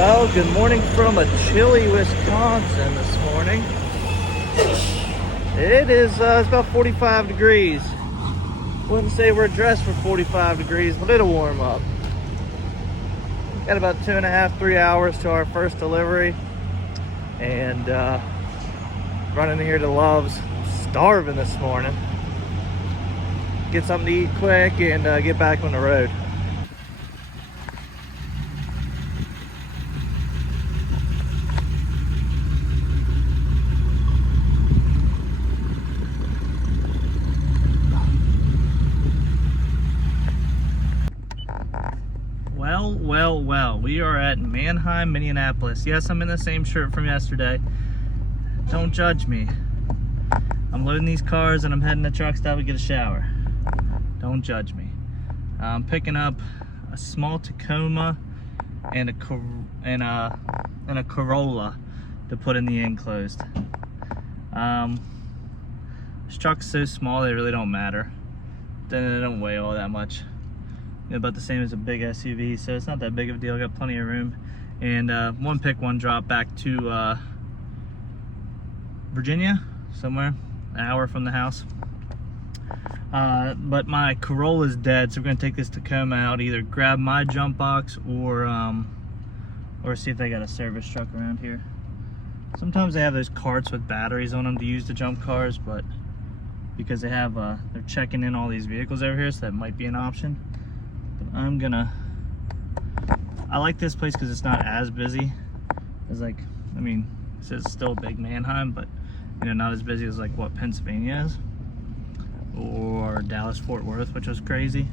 Well, good morning from a chilly Wisconsin this morning. It's about 45 degrees. Wouldn't say we're dressed for 45 degrees, but it'll warm up. Got about 2.5, 3 hours to our first delivery. And running here to Love's, starving this morning. Get something to eat quick and get back on the road. Well, we are at Mannheim, Minneapolis. Yes, I'm in the same shirt from yesterday. Don't judge me. I'm loading these cars and I'm heading to the truck stop to get a shower. Don't judge me. I'm picking up a small Tacoma and a Corolla to put in the enclosed. This truck's so small they really don't matter. They don't weigh all that much. About the same as a big SUV, so it's not that big of a deal. I got plenty of room. And one pick, one drop back to Virginia, somewhere, an hour from the house. But my Corolla's dead, so we're gonna take this Tacoma out, either grab my jump box or see if they got a service truck around here. Sometimes they have those carts with batteries on them to use to jump cars, but because they have they're checking in all these vehicles over here, so that might be an option. I like this place because it's not as busy as, like, I mean, it's still a big Mannheim, but you know, not as busy as like what Pennsylvania is or Dallas Fort Worth, which was crazy.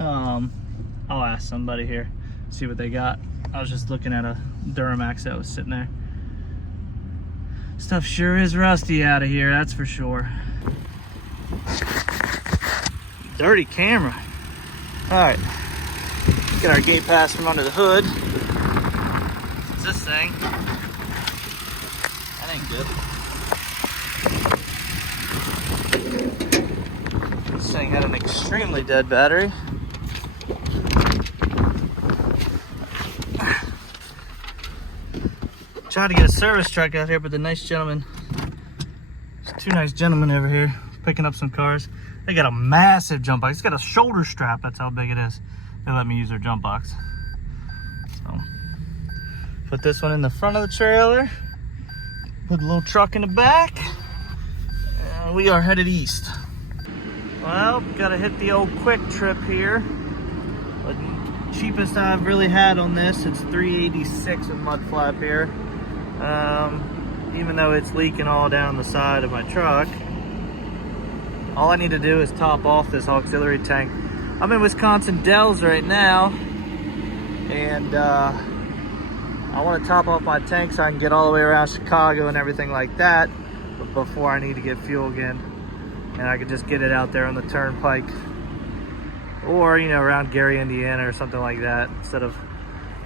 I'll ask somebody here, see what they got. I was just looking at a Duramax that was sitting there. Stuff sure is rusty out of here, that's for sure. Dirty camera. All right, get our gate pass from under the hood. What's this thing? That ain't good. This thing had an extremely dead battery. Tried to get a service truck out here, but the nice gentleman, there's two nice gentlemen over here picking up some cars. They got a massive jump box. It's got a shoulder strap. That's how big it is. They let me use their jump box. So, put this one in the front of the trailer. Put the little truck in the back. And we are headed east. Well, gotta hit the old quick trip here. The cheapest I've really had on this, it's $386 with mud flap here. Even though it's leaking all down the side of my truck. All I need to do is top off this auxiliary tank. I'm in Wisconsin Dells right now, and I want to top off my tank so I can get all the way around Chicago and everything like that before I need to get fuel again. And I could just get it out there on the turnpike, or, you know, around Gary, Indiana or something like that, instead of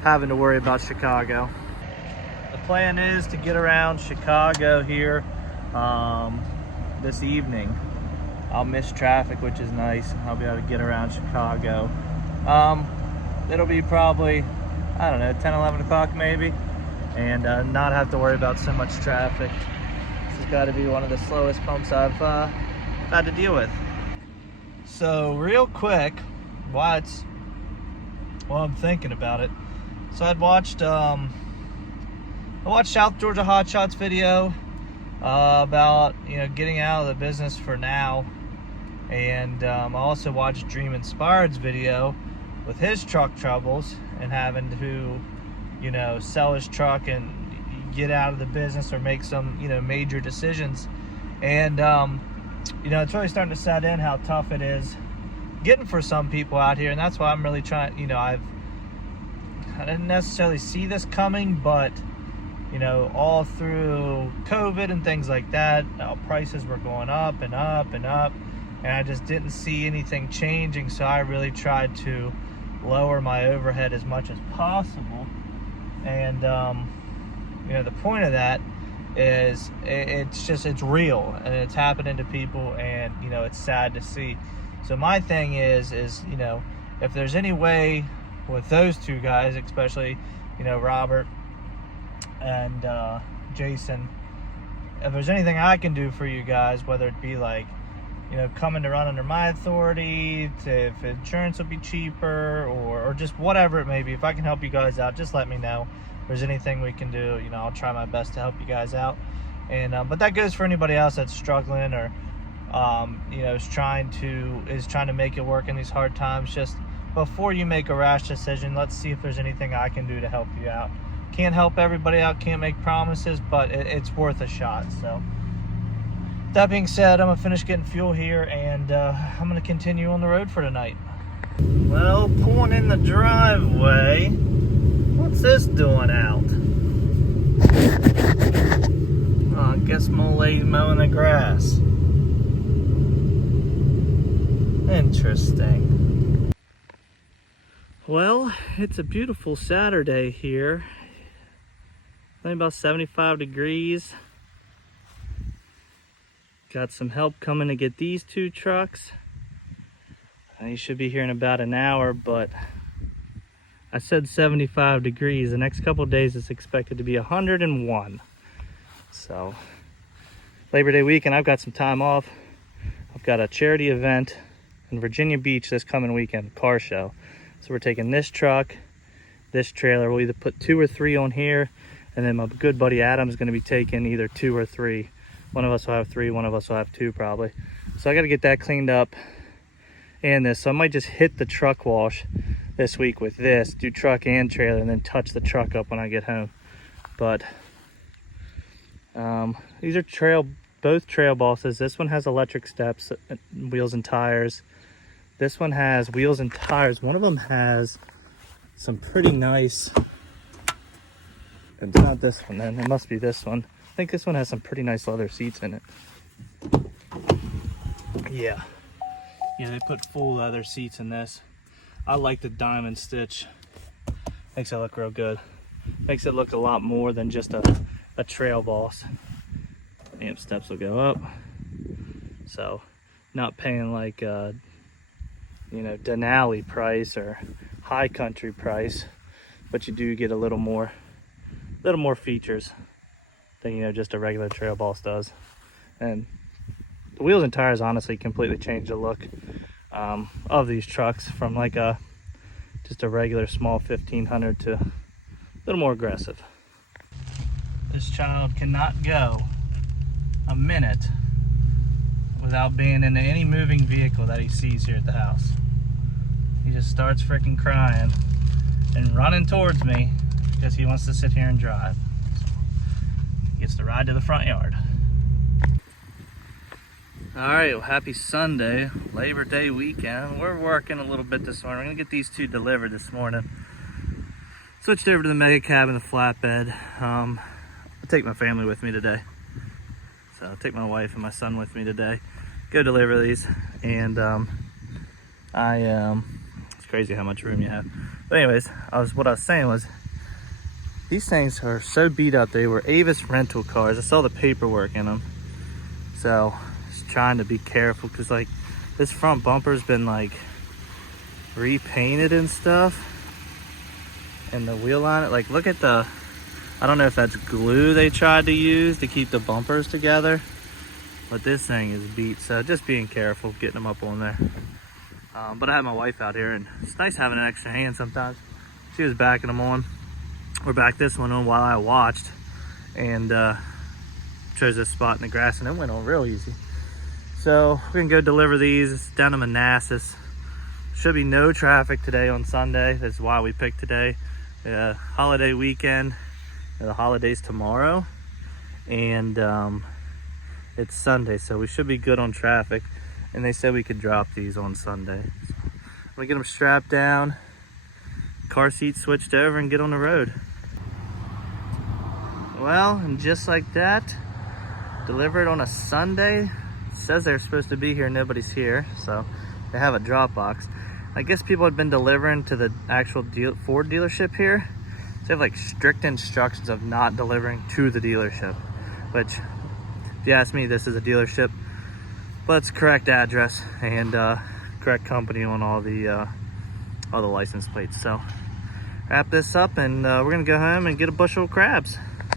having to worry about Chicago. The plan is to get around Chicago here this evening. I'll miss traffic, which is nice. I'll be able to get around Chicago. It'll be probably, I don't know, 10, 11 o'clock maybe, and not have to worry about so much traffic. This has got to be one of the slowest pumps I've had to deal with. So real quick, while I'm thinking about it, so I watched South Georgia Hotshot's video about, you know, getting out of the business for now. And I also watched Dream Inspired's video with his truck troubles and having to, you know, sell his truck and get out of the business or make some, you know, major decisions. And, you know, it's really starting to set in how tough it is getting for some people out here. And that's why I'm really trying, you know, I didn't necessarily see this coming, but, you know, all through COVID and things like that, prices were going up and up and up. And I just didn't see anything changing, so I really tried to lower my overhead as much as possible. And you know, the point of that is it's real and it's happening to people, and you know, it's sad to see. So my thing is, you know, if there's any way with those two guys, especially, you know, Robert and Jason. If there's anything I can do for you guys, whether it be like, you know, coming to run under my authority, if insurance will be cheaper, or just whatever it may be, if I can help you guys out, just let me know. If there's anything we can do, you know, I'll try my best to help you guys out. And but that goes for anybody else that's struggling, or you know, is trying to make it work in these hard times. Just before you make a rash decision, let's see if there's anything I can do to help you out. Can't help everybody out, can't make promises, but it's worth a shot. So that being said, I'm gonna finish getting fuel here, and I'm gonna continue on the road for tonight. Well, pulling in the driveway, what's this doing out? Oh, I guess my old lady's mowing the grass. Interesting. Well, it's a beautiful Saturday here. I think about 75 degrees. Got some help coming to get these two trucks. You should be here in about an hour, but I said 75 degrees. The next couple of days it's expected to be 101. So Labor Day weekend, I've got some time off. I've got a charity event in Virginia Beach this coming weekend, car show. So we're taking this truck, this trailer. We'll either put 2 or 3 on here, and then my good buddy Adam's going to be taking either 2 or 3. One of us will have 3, one of us will have 2 probably. So I got to get that cleaned up and this. So I might just hit the truck wash this week with this, do truck and trailer, and then touch the truck up when I get home. But these are both trail bosses. This one has electric steps, wheels and tires. This one has wheels and tires. One of them has some pretty nice, it's not this one then, it must be this one. I think this one has some pretty nice leather seats in it. Yeah, they put full leather seats in this. I like the diamond stitch. Makes it look real good. Makes it look a lot more than just a trail boss. Amp steps will go up. So not paying like you know, Denali price or high country price, but you do get a little more features than, you know, just a regular trail boss does. And the wheels and tires honestly completely changed the look of these trucks from like just a regular small 1500 to a little more aggressive. This child cannot go a minute without being in any moving vehicle that he sees here at the house. He just starts freaking crying and running towards me because he wants to sit here and drive. He gets to ride to the front yard. All right, well, happy Sunday, Labor Day weekend. We're working a little bit this morning. We're gonna get these two delivered this morning. Switched over to the mega cab and the flatbed. I'll take my family with me today. So I'll take my wife and my son with me today. Go deliver these, and it's crazy how much room you have. But anyways, what I was saying was, these things are so beat up. They were Avis rental cars. I saw the paperwork in them, so just trying to be careful, because like this front bumper's been like repainted and stuff, and the wheel on it, like look at the, I don't know if that's glue they tried to use to keep the bumpers together, but this thing is beat. So just being careful getting them up on there. But I had my wife out here, and it's nice having an extra hand sometimes. She was backing them on. We're back this one on while I watched, and chose this spot in the grass, and it went on real easy. So we can go deliver these down to Manassas. Should be no traffic today on Sunday. That's why we picked today. Holiday weekend. The holiday's tomorrow, and it's Sunday, so we should be good on traffic. And they said we could drop these on Sunday. So I'm gonna get them strapped down, car seat switched over, and get on the road. Well, and just like that, delivered on a Sunday. It says they're supposed to be here, nobody's here, so they have a drop box. I guess people had been delivering to the actual Ford dealership here. So they have like strict instructions of not delivering to the dealership, which, if you ask me, this is a dealership, but it's correct address and correct company on all all the license plates. So wrap this up and we're gonna go home and get a bushel of crabs.